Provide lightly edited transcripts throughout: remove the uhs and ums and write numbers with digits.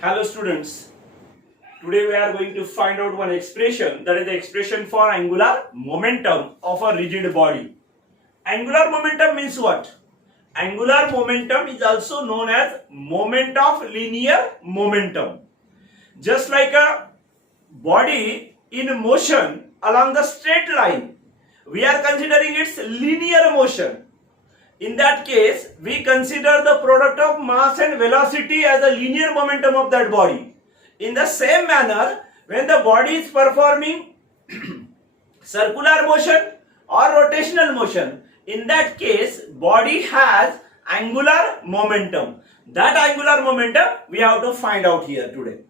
Hello students, today we are going to find out one expression, that is the expression for angular momentum of a rigid body. Angular momentum means what? Angular momentum is also known as moment of linear momentum. Just like a body in motion along the straight line, we are considering its linear motion. In that case, we consider the product of mass and velocity as a linear momentum of that body. In the same manner, when the body is performing circular motion or rotational motion, in that case, body has angular momentum. That angular momentum we have to find out here today.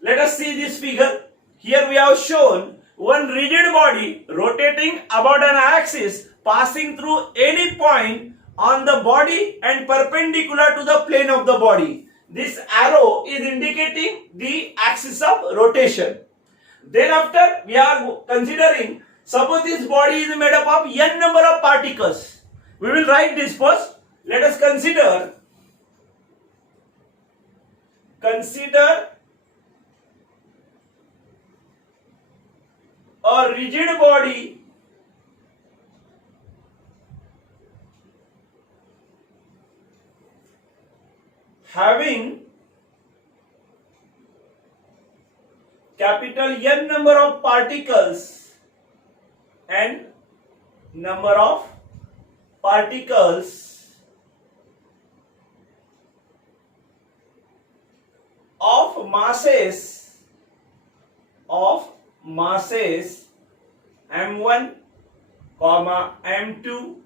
Let us see this figure. Here we have shown one rigid body rotating about an axis passing through any point on the body and perpendicular to the plane of the body. This arrow is indicating the axis of rotation. Then after we are considering, suppose this body is made up of n number of particles. We will write this first. Let us consider a rigid body having capital N number of particles and number of particles of masses m1, m2,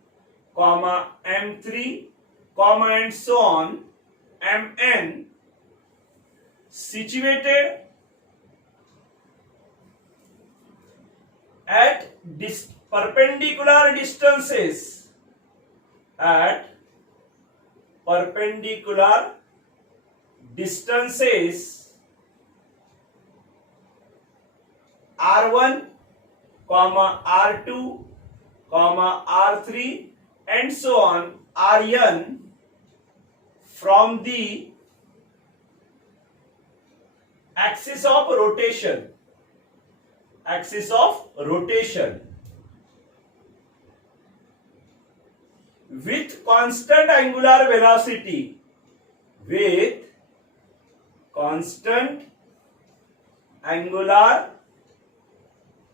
m3, and so on, mn, situated at perpendicular distances r1, r2, r3 and so on, rn, from the axis of rotation with constant angular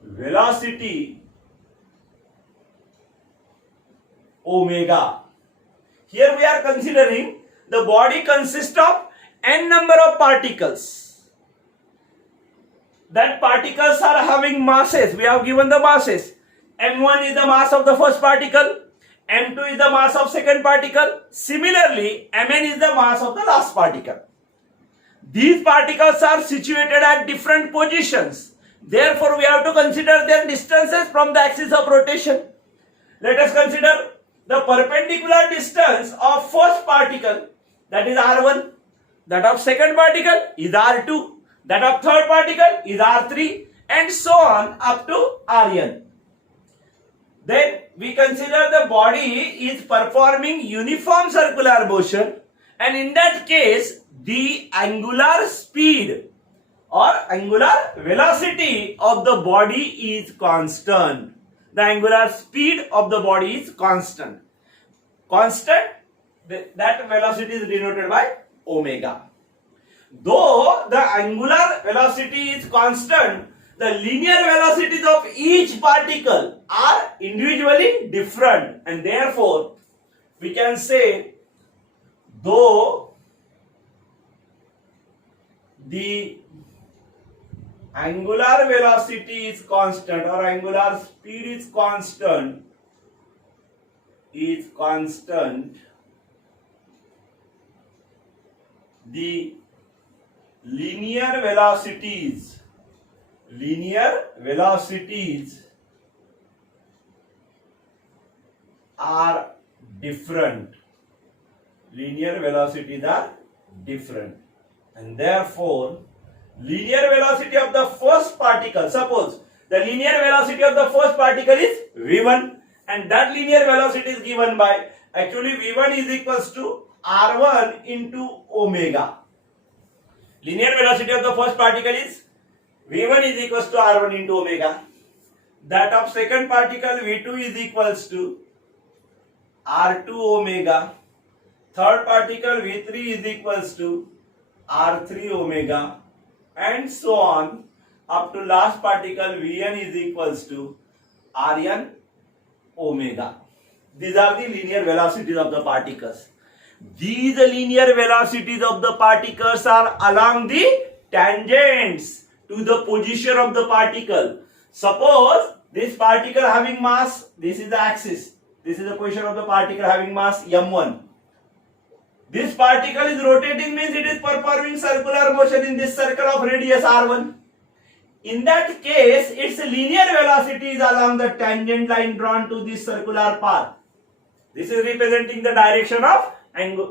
velocity omega. Here we are considering the body consists of n number of particles. That particles are having masses. We have given the masses. m1 is the mass of the first particle, m2 is the mass of second particle. Similarly, mn is the mass of the last particle. These particles are situated at different positions. Therefore, we have to consider their distances from the axis of rotation. Let us consider the perpendicular distance of first particle, that is r1, that of second particle is r2, that of third particle is r3 and so on up to rn. Then we consider the body is performing uniform circular motion, and in that case the angular speed or angular velocity of the body is constant. The angular speed of the body is constant. That velocity is denoted by omega. Though the angular velocity is constant, the linear velocities of each particle are individually different, and therefore we can say, though the angular velocity is constant or angular speed is constant, the linear velocities are different. And therefore linear velocity of the first particle, suppose the linear velocity of the first particle is v1 and that linear velocity is given by, actually v1 is equals to r1 into omega. Linear velocity of the first particle is v1 is equals to r1 into omega. That of second particle v2 is equals to r2 omega. Third particle v3 is equals to r3 omega, and so on up to last particle vn is equals to rn omega. These are the linear velocities of the particles. These linear velocities of the particles are along the tangents to the position of the particle. Suppose this particle having mass, this is the axis, this is the position of the particle having mass m1. This particle is rotating, means it is performing circular motion in this circle of radius r1. In that case, its linear velocity is along the tangent line drawn to this circular path. This is representing the direction of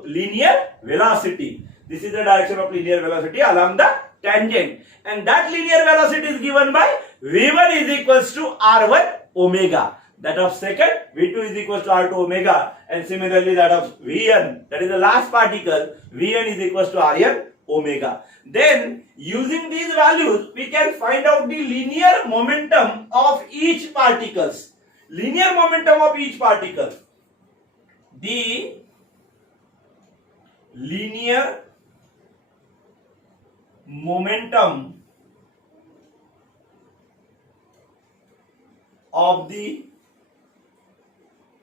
linear velocity. This is the direction of linear velocity along the tangent, and that linear velocity is given by v1 is equals to r1 omega. That of second v2 is equals to r2 omega, and similarly that of vn, that is the last particle, vn is equals to rn omega. Then using these values we can find out the linear momentum of each particles. Linear momentum of each particle. The linear momentum of the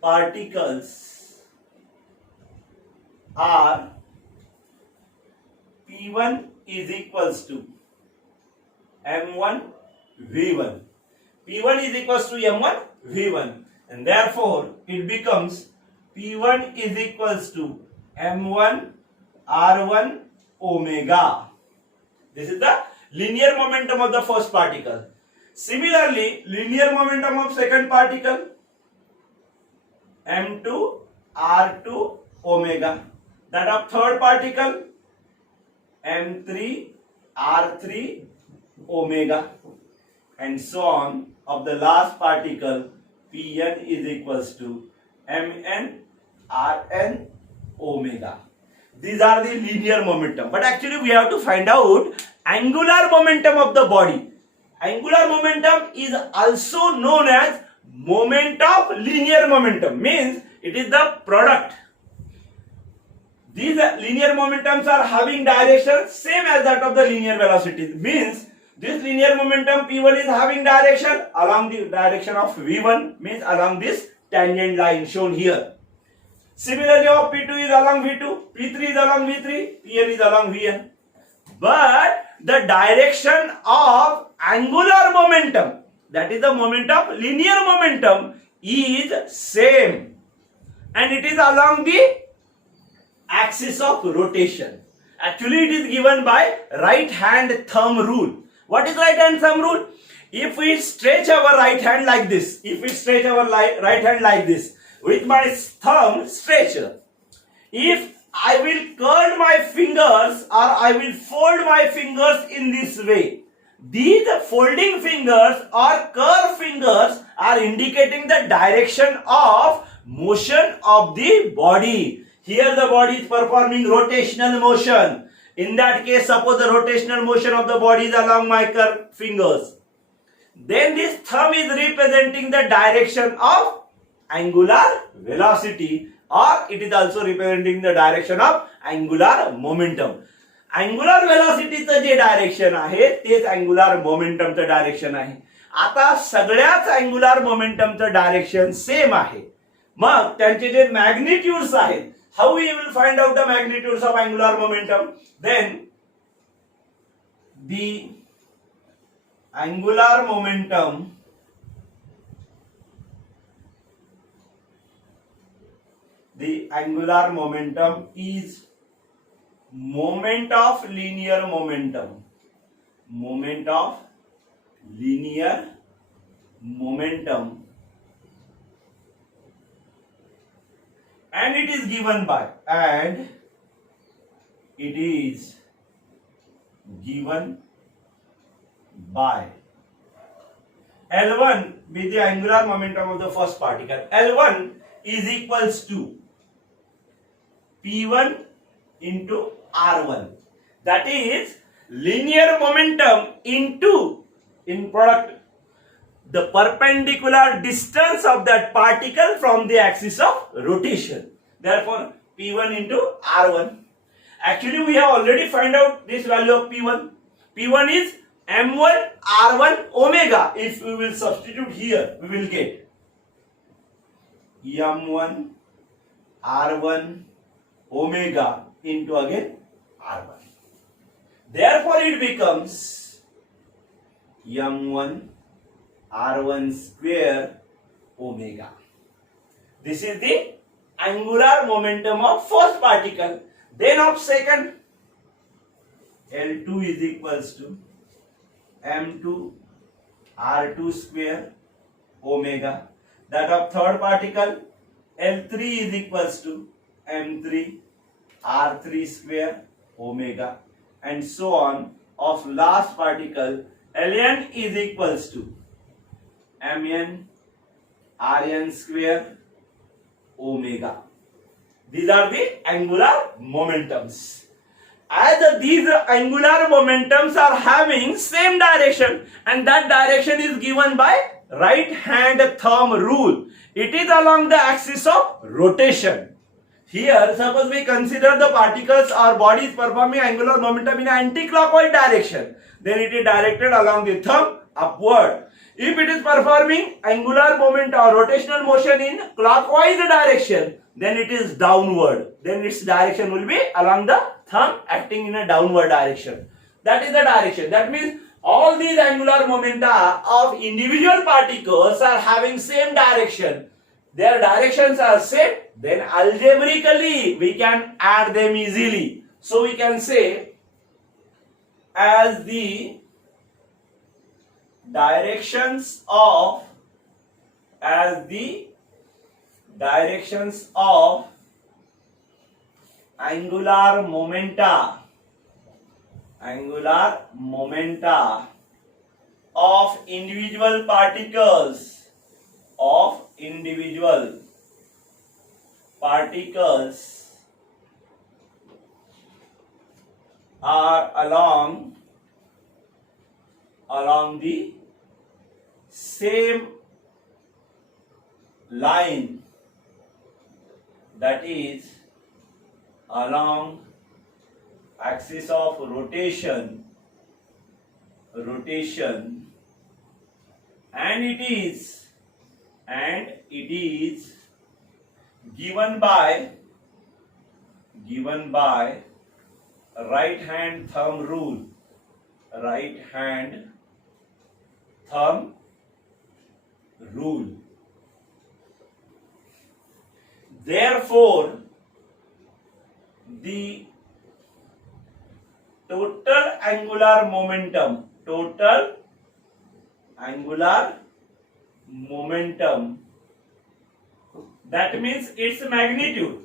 particles are P1 is equals to M1 V1. P1 is equals to M1 V1, and therefore it becomes P1 is equals to M1 R1 omega. This is the linear momentum of the first particle. Similarly, linear momentum of second particle M2 R2 omega. That of third particle M3 R3 omega, and so on of the last particle Pn is equals to Mn Rn omega. These are the linear momentum, but actually we have to find out angular momentum of the body. Angular momentum is also known as moment of linear momentum, means it is the product. These linear momentums are having direction same as that of the linear velocities, means this linear momentum P1 is having direction along the direction of V1, means along this tangent line shown here. Similarly, of P2 is along V2, P3 is along V3, Pn is along Vn. But the direction of angular momentum, that is the moment of linear momentum, is same, and it is along the axis of rotation. Actually, it is given by right hand thumb rule. What is right hand thumb rule? If we stretch our right hand like this, right hand like this, with my thumb stretcher, if I will curl my fingers or I will fold my fingers in this way, these folding fingers or curved fingers are indicating the direction of motion of the body. Here the body is performing rotational motion. In that case, suppose the rotational motion of the body is along my curved fingers. Then this thumb is representing the direction of angular velocity, or it is also representing the direction of angular momentum. Angular velocity चं जे direction आहे तेच angular मोमेंटमचं direction आहे. आता सगळ्याच angular मोमेंटमचं direction same आहे. मग त्यांचे जे मॅग्निट्यूड्स आहेत, how we will find out the magnitudes of angular momentum? Then the angular momentum is moment of linear momentum. Moment of linear momentum, and it is given by L1 be the angular momentum of the first particle. L1 is equals to P1 into R1. That is, linear momentum into in product the perpendicular distance of that particle from the axis of rotation. Therefore, P1 into R1. Actually, we have already find out this value of P1. P1 is M1 R1 omega. If we will substitute here, we will get M1 R1 omega into again R1. Therefore, it becomes M1 R1 square omega. This is the angular momentum of first particle. Then of second, L2 is equals to M2 R2 square omega. That of third particle, L3 is equals to M3 R3 square omega, and so on. Of last particle, Ln is equals to Mn Rn square omega. These are the angular momentums. As these angular momentums are having same direction, and that direction is given by right hand thumb rule. It is along the axis of rotation. Here, suppose we consider the particles or bodies performing angular momentum in anti-clockwise direction, then it is directed along the thumb upward. If it is performing angular momentum or rotational motion in clockwise direction, then it is downward. Then its direction will be along the thumb, acting in a downward direction. That is the direction. That means all these angular momenta of individual particles are having same direction. Their directions are same. Then algebraically we can add them easily. So we can say as the directions of angular momenta of individual particles are along the same line, that is along axis of rotation, and it is given by right hand thumb rule. Therefore, the total angular momentum, that means its magnitude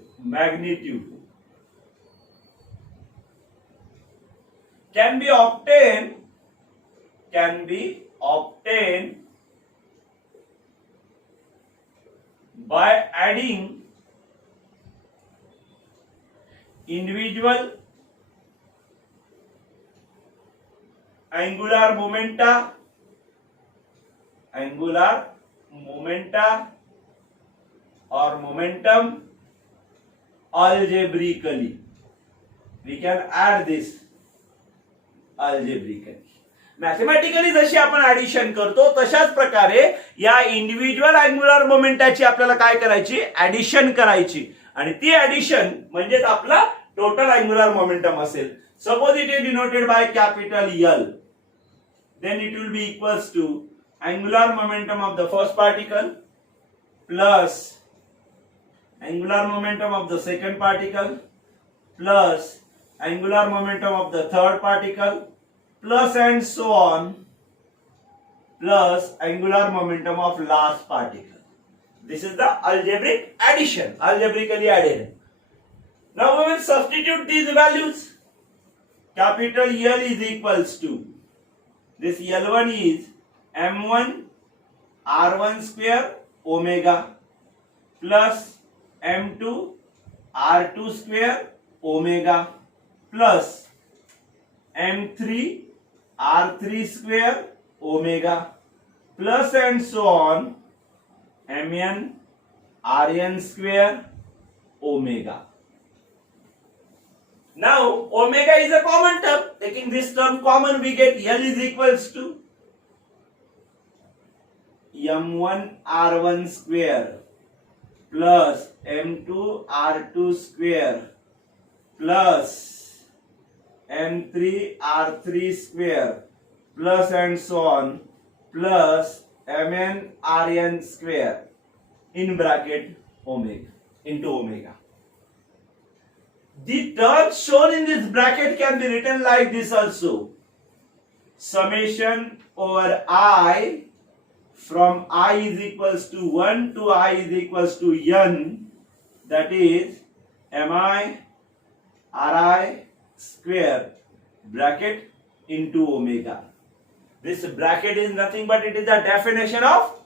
can be obtained by adding individual angular momenta or momentum algebraically. We can add this algebraically. Mathematically जशी आपण addition करतो तशाच प्रकारे या individual angular मोमेंटाची आपल्याला काय करायची, addition करायची, आणि ती ऍडिशन म्हणजेच आपला टोटल अँग्युलर मोमेंटम असेल. Suppose it is denoted by capital L, then it will be equals to angular momentum of the first particle plus angular momentum of the second particle plus angular momentum of the third particle plus and so on plus angular momentum of last particle. This is the algebraic addition, algebraically added. Now we will substitute these values. Capital L is equals to, this L1 is M1 R1 square omega plus M2 R2 square omega plus m3 r3 square omega plus and so on mn rn square omega. Now omega is a common term. Taking this term common, we get L is equals to m1 r1 square plus m2 r2 square plus m3 r3 square plus and so on plus mn rn square in bracket omega into omega. The terms shown in this bracket can be written like this also. Summation over I from I is equals to 1 to I is equals to n, that is mi ri square bracket into omega. This bracket is nothing but it is the definition of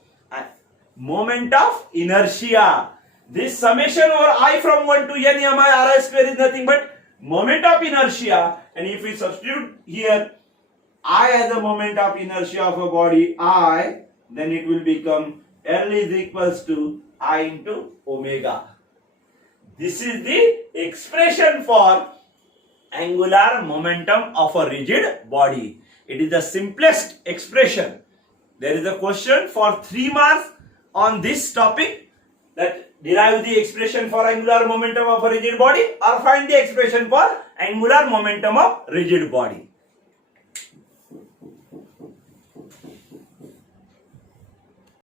moment of inertia. This summation over I from 1 to n mi ri square is nothing but moment of inertia, and if we substitute here I as a moment of inertia of a body I, then it will become L is equals to I into omega. This is the expression for angular momentum of a rigid body. It is the simplest expression. There is a question for 3 marks on this topic, that derive the expression for angular momentum of a rigid body or find the expression for angular momentum of rigid body.